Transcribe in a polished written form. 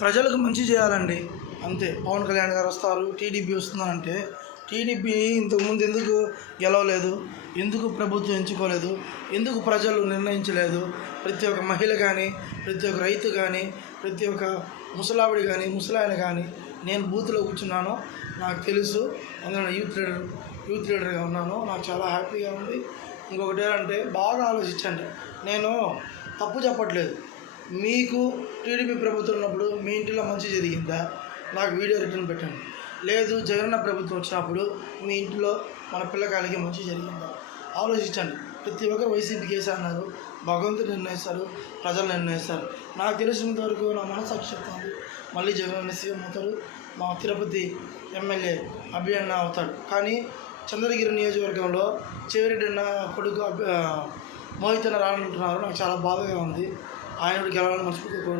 ప్రజలకు మంచి చేయాలండి అంతే. పవన్ కళ్యాణ్ గారు వస్తారు, టీడీపీ వస్తుందంటే టీడీపీ ఇంతకుముందు ఎందుకు గెలవలేదు, ఎందుకు ప్రభుత్వం ఎంచుకోలేదు, ఎందుకు ప్రజలు నిర్ణయించలేదు? ప్రతి ఒక్క మహిళ కానీ, ప్రతి ఒక్క రైతు కానీ, ప్రతి ఒక్క ముసలావిడి కానీ, ముసలాయన కానీ, నేను బూత్లో కూర్చున్నాను, నాకు తెలుసు. అందులో యూత్ లీడర్గా ఉన్నాను, నాకు చాలా హ్యాపీగా ఉంది. ఇంకొకటి ఏంటంటే బాగా ఆలోచించండి. నేను తప్పు చెప్పట్లేదు. మీకు టీడీపీ ప్రభుత్వం ఉన్నప్పుడు మీ ఇంటిలో మంచి జరిగిందా? నాకు వీడియో రిటర్న్ పెట్టండి. లేదు జగనన్న ప్రభుత్వం వచ్చినప్పుడు మీ ఇంట్లో మన పిల్లకాయలకి మంచి జరిగిందా? ఆలోచించండి. ప్రతి ఒక్కరు వైసీపీకి వేసా అన్నారు, భగవంతుడు నిర్ణయిస్తారు, ప్రజలు నిర్ణయిస్తారు. నాకు తెలిసినంత వరకు నా మనసాక్షి చెప్తాను, మళ్ళీ జగనన్న సీఎం అవుతారు, మా తిరుపతి ఎమ్మెల్యే అభియన్న అవుతాడు. కానీ చంద్రగిరి నియోజకవర్గంలో చెవిరెడ్డి అన్న కొడుకు మోహిత్ అన్న రానంటున్నారు. నాకు చాలా బాధగా ఉంది. ఆయన గెలవాలని మనస్ఫూర్తిగా కోరుకుంటున్నాను.